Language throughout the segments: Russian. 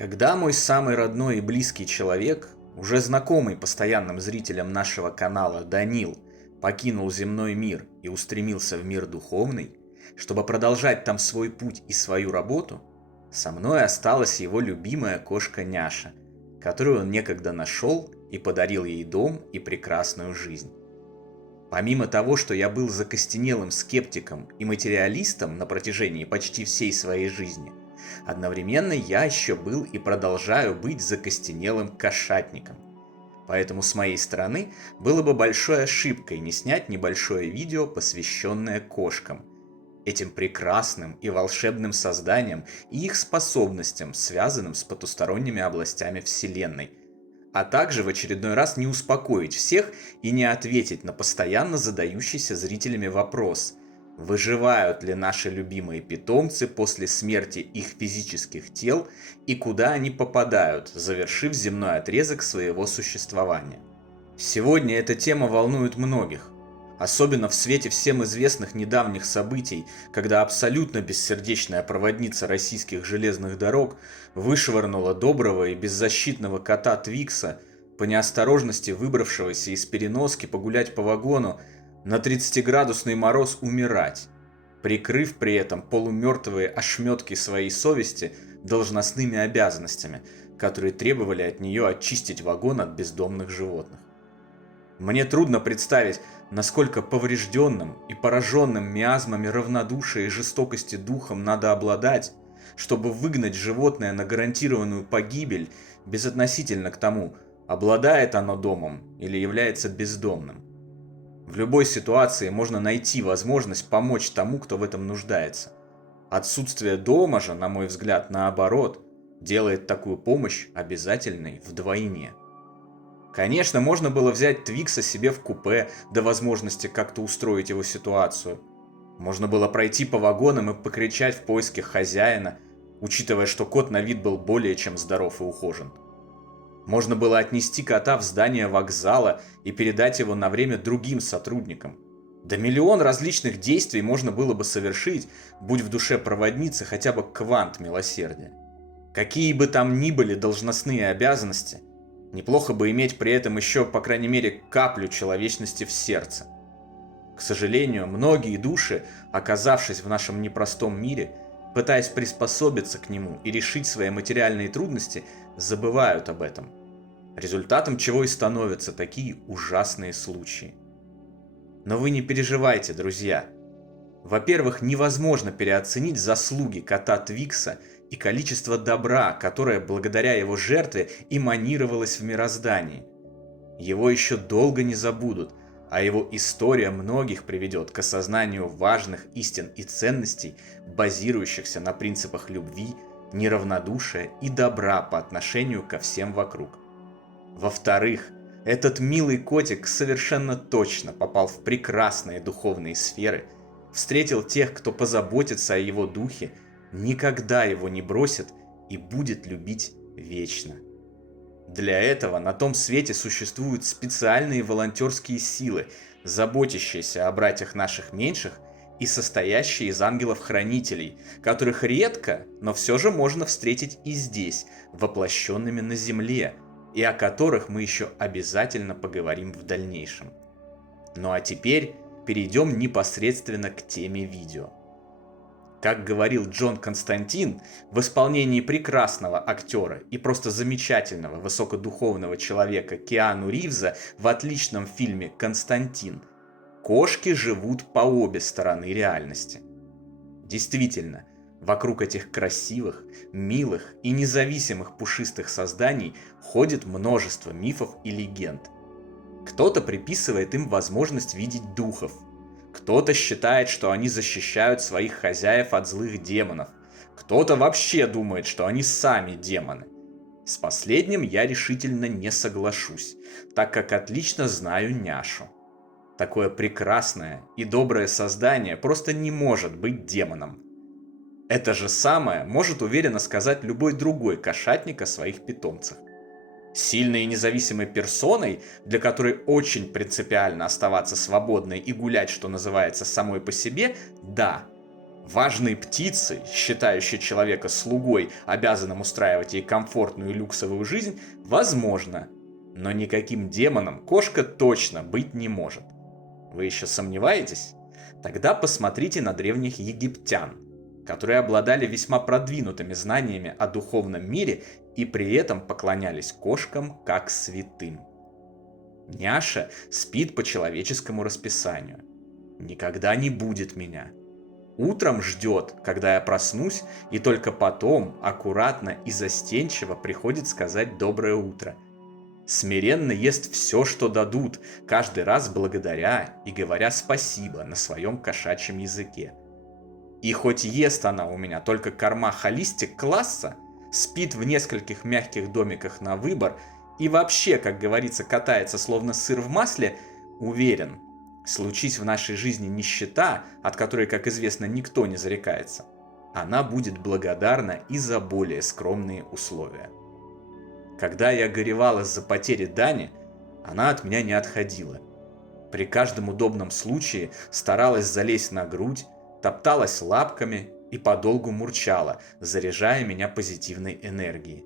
Когда мой самый родной и близкий человек, уже знакомый постоянным зрителям нашего канала Данил, покинул земной мир и устремился в мир духовный, чтобы продолжать там свой путь и свою работу, со мной осталась его любимая кошка Няша, которую он некогда нашел и подарил ей дом и прекрасную жизнь. Помимо того, что я был закостенелым скептиком и материалистом на протяжении почти всей своей жизни, одновременно я еще был и продолжаю быть закостенелым кошатником. Поэтому с моей стороны было бы большой ошибкой не снять небольшое видео, посвященное кошкам, этим прекрасным и волшебным созданиям и их способностям, связанным с потусторонними областями Вселенной, а также в очередной раз не успокоить всех и не ответить на постоянно задающийся зрителями вопрос: выживают ли наши любимые питомцы после смерти их физических тел и куда они попадают, завершив земной отрезок своего существования. Сегодня эта тема волнует многих, особенно в свете всем известных недавних событий, когда абсолютно бессердечная проводница российских железных дорог вышвырнула доброго и беззащитного кота Твикса, по неосторожности выбравшегося из переноски погулять по вагону, на 30-градусный мороз умирать, прикрыв при этом полумертвые ошметки своей совести должностными обязанностями, которые требовали от нее очистить вагон от бездомных животных. Мне трудно представить, насколько поврежденным и пораженным миазмами равнодушия и жестокости духом надо обладать, чтобы выгнать животное на гарантированную погибель безотносительно к тому, обладает оно домом или является бездомным. В любой ситуации можно найти возможность помочь тому, кто в этом нуждается. Отсутствие дома же, на мой взгляд, наоборот, делает такую помощь обязательной вдвойне. Конечно, можно было взять Твикса себе в купе до возможности как-то устроить его ситуацию. Можно было пройти по вагонам и покричать в поиске хозяина, учитывая, что кот на вид был более чем здоров и ухожен. Можно было отнести кота в здание вокзала и передать его на время другим сотрудникам. Да миллион различных действий можно было бы совершить, будь в душе проводницы хотя бы квант милосердия. Какие бы там ни были должностные обязанности, неплохо бы иметь при этом еще, по крайней мере, каплю человечности в сердце. К сожалению, многие души, оказавшись в нашем непростом мире, пытаясь приспособиться к нему и решить свои материальные трудности, забывают об этом. Результатом чего и становятся такие ужасные случаи. Но вы не переживайте, друзья. Во-первых, невозможно переоценить заслуги кота Твикса и количество добра, которое благодаря его жертве эманировалось в мироздании. Его еще долго не забудут, а его история многих приведет к осознанию важных истин и ценностей, базирующихся на принципах любви, неравнодушия и добра по отношению ко всем вокруг. Во-вторых, этот милый котик совершенно точно попал в прекрасные духовные сферы, встретил тех, кто позаботится о его духе, никогда его не бросит и будет любить вечно. Для этого на том свете существуют специальные волонтерские силы, заботящиеся о братьях наших меньших и состоящие из ангелов-хранителей, которых редко, но все же можно встретить и здесь, воплощенными на земле, и о которых мы еще обязательно поговорим в дальнейшем. Ну а теперь перейдем непосредственно к теме видео. Как говорил Джон Константин, в исполнении прекрасного актера и просто замечательного высокодуховного человека Киану Ривза в отличном фильме «Константин», кошки живут по обе стороны реальности. Действительно, вокруг этих красивых, милых и независимых пушистых созданий ходит множество мифов и легенд. Кто-то приписывает им возможность видеть духов, кто-то считает, что они защищают своих хозяев от злых демонов, кто-то вообще думает, что они сами демоны. С последним я решительно не соглашусь, так как отлично знаю Няшу. Такое прекрасное и доброе создание просто не может быть демоном. Это же самое может уверенно сказать любой другой кошатник о своих питомцах. Сильной и независимой персоной, для которой очень принципиально оставаться свободной и гулять, что называется, самой по себе, да. Важные птицы, считающие человека слугой, обязанным устраивать ей комфортную и люксовую жизнь, возможно. Но никаким демоном кошка точно быть не может. Вы еще сомневаетесь? Тогда посмотрите на древних египтян, которые обладали весьма продвинутыми знаниями о духовном мире и при этом поклонялись кошкам как святым. Няша спит по человеческому расписанию. Никогда не будет меня. Утром ждет, когда я проснусь, и только потом, аккуратно и застенчиво приходит сказать «доброе утро». Смиренно ест все, что дадут, каждый раз благодаря и говоря спасибо на своем кошачьем языке. И хоть ест она у меня только корма холистик класса, спит в нескольких мягких домиках на выбор и вообще, как говорится, катается словно сыр в масле, уверен, случись в нашей жизни нищета, от которой, как известно, никто не зарекается, она будет благодарна и за более скромные условия. Когда я горевал из-за потери Дани, она от меня не отходила. При каждом удобном случае старалась залезть на грудь, топталась лапками и подолгу мурчала, заряжая меня позитивной энергией.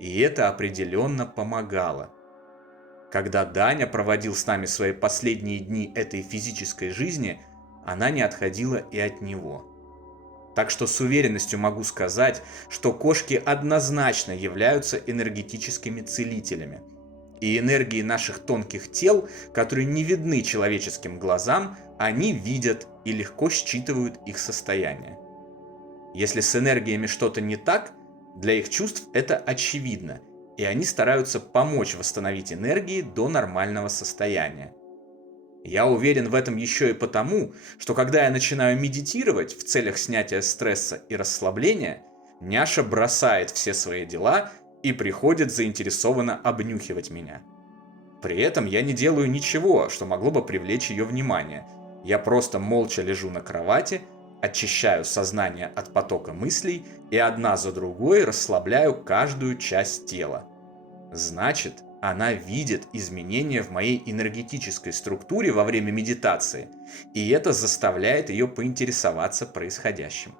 И это определенно помогало. Когда Даня проводил с нами свои последние дни этой физической жизни, она не отходила и от него. Так что с уверенностью могу сказать, что кошки однозначно являются энергетическими целителями. И энергии наших тонких тел, которые не видны человеческим глазам, они видят и легко считывают их состояние. Если с энергиями что-то не так, для их чувств это очевидно, и они стараются помочь восстановить энергии до нормального состояния. Я уверен в этом еще и потому, что когда я начинаю медитировать в целях снятия стресса и расслабления, няша бросает все свои дела и приходит заинтересованно обнюхивать меня. При этом я не делаю ничего, что могло бы привлечь ее внимание. Я просто молча лежу на кровати, очищаю сознание от потока мыслей и одна за другой расслабляю каждую часть тела. Значит, она видит изменения в моей энергетической структуре во время медитации, и это заставляет ее поинтересоваться происходящим.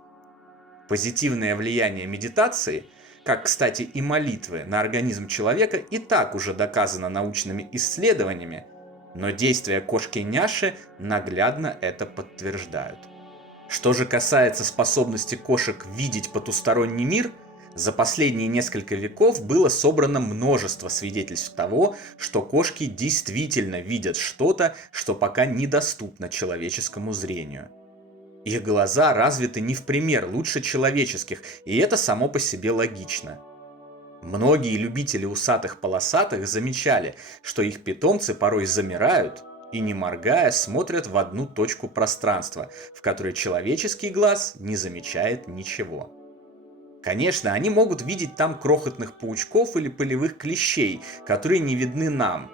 Позитивное влияние медитации, как, кстати, и молитвы на организм человека, и так уже доказано научными исследованиями, но действия кошки-няши наглядно это подтверждают. Что же касается способности кошек видеть потусторонний мир, за последние несколько веков было собрано множество свидетельств того, что кошки действительно видят что-то, что пока недоступно человеческому зрению. Их глаза развиты не в пример лучше человеческих, и это само по себе логично. Многие любители усатых-полосатых замечали, что их питомцы порой замирают и, не моргая, смотрят в одну точку пространства, в которой человеческий глаз не замечает ничего. Конечно, они могут видеть там крохотных паучков или пылевых клещей, которые не видны нам.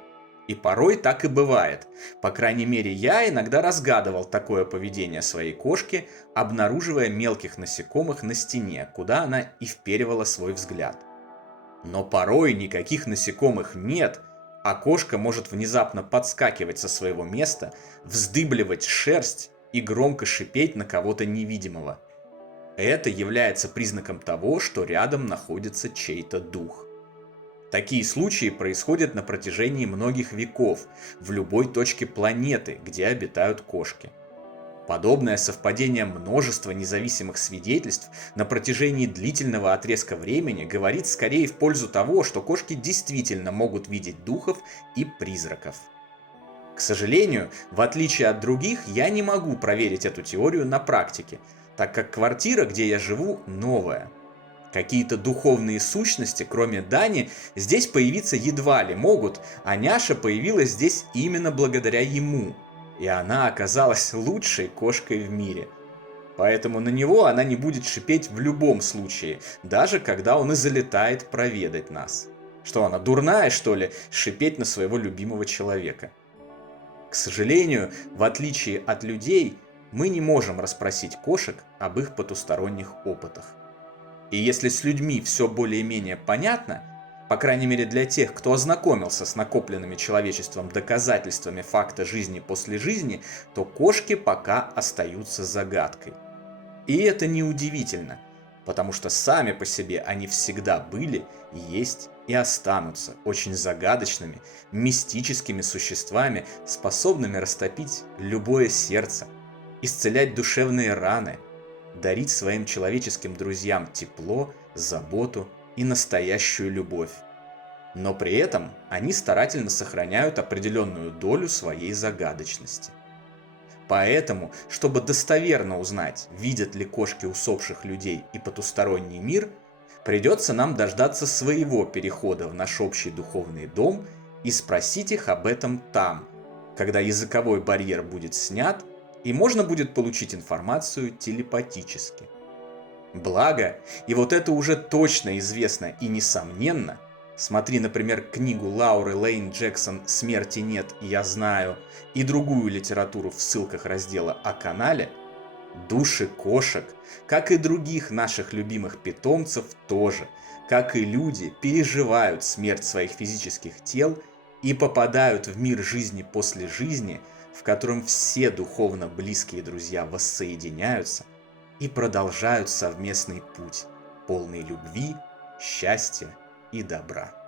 И порой так и бывает. По крайней мере, я иногда разгадывал такое поведение своей кошки, обнаруживая мелких насекомых на стене, куда она и вперивала свой взгляд. Но порой никаких насекомых нет, а кошка может внезапно подскакивать со своего места, вздыбливать шерсть и громко шипеть на кого-то невидимого. Это является признаком того, что рядом находится чей-то дух. Такие случаи происходят на протяжении многих веков в любой точке планеты, где обитают кошки. Подобное совпадение множества независимых свидетельств на протяжении длительного отрезка времени говорит скорее в пользу того, что кошки действительно могут видеть духов и призраков. К сожалению, в отличие от других, я не могу проверить эту теорию на практике, так как квартира, где я живу, новая. Какие-то духовные сущности, кроме Дани, здесь появиться едва ли могут, а няша появилась здесь именно благодаря ему, и она оказалась лучшей кошкой в мире. Поэтому на него она не будет шипеть в любом случае, даже когда он и залетает проведать нас. Что она, дурная, что ли, шипеть на своего любимого человека? К сожалению, в отличие от людей, мы не можем расспросить кошек об их потусторонних опытах. И если с людьми все более-менее понятно, по крайней мере для тех, кто ознакомился с накопленными человечеством доказательствами факта жизни после жизни, то кошки пока остаются загадкой. И это неудивительно, потому что сами по себе они всегда были, есть и останутся очень загадочными, мистическими существами, способными растопить любое сердце, исцелять душевные раны, дарить своим человеческим друзьям тепло, заботу и настоящую любовь. Но при этом они старательно сохраняют определенную долю своей загадочности. Поэтому, чтобы достоверно узнать, видят ли кошки усопших людей и потусторонний мир, придется нам дождаться своего перехода в наш общий духовный дом и спросить их об этом там, когда языковой барьер будет снят и можно будет получить информацию телепатически. Благо, и вот это уже точно известно и несомненно, смотри, например, книгу Лауры Лейн Джексон «Смерти нет, я знаю» и другую литературу в ссылках раздела о канале, души кошек, как и других наших любимых питомцев тоже, как и люди, переживают смерть своих физических тел и попадают в мир жизни после жизни, в котором все духовно близкие друзья воссоединяются и продолжают совместный путь, полный любви, счастья и добра.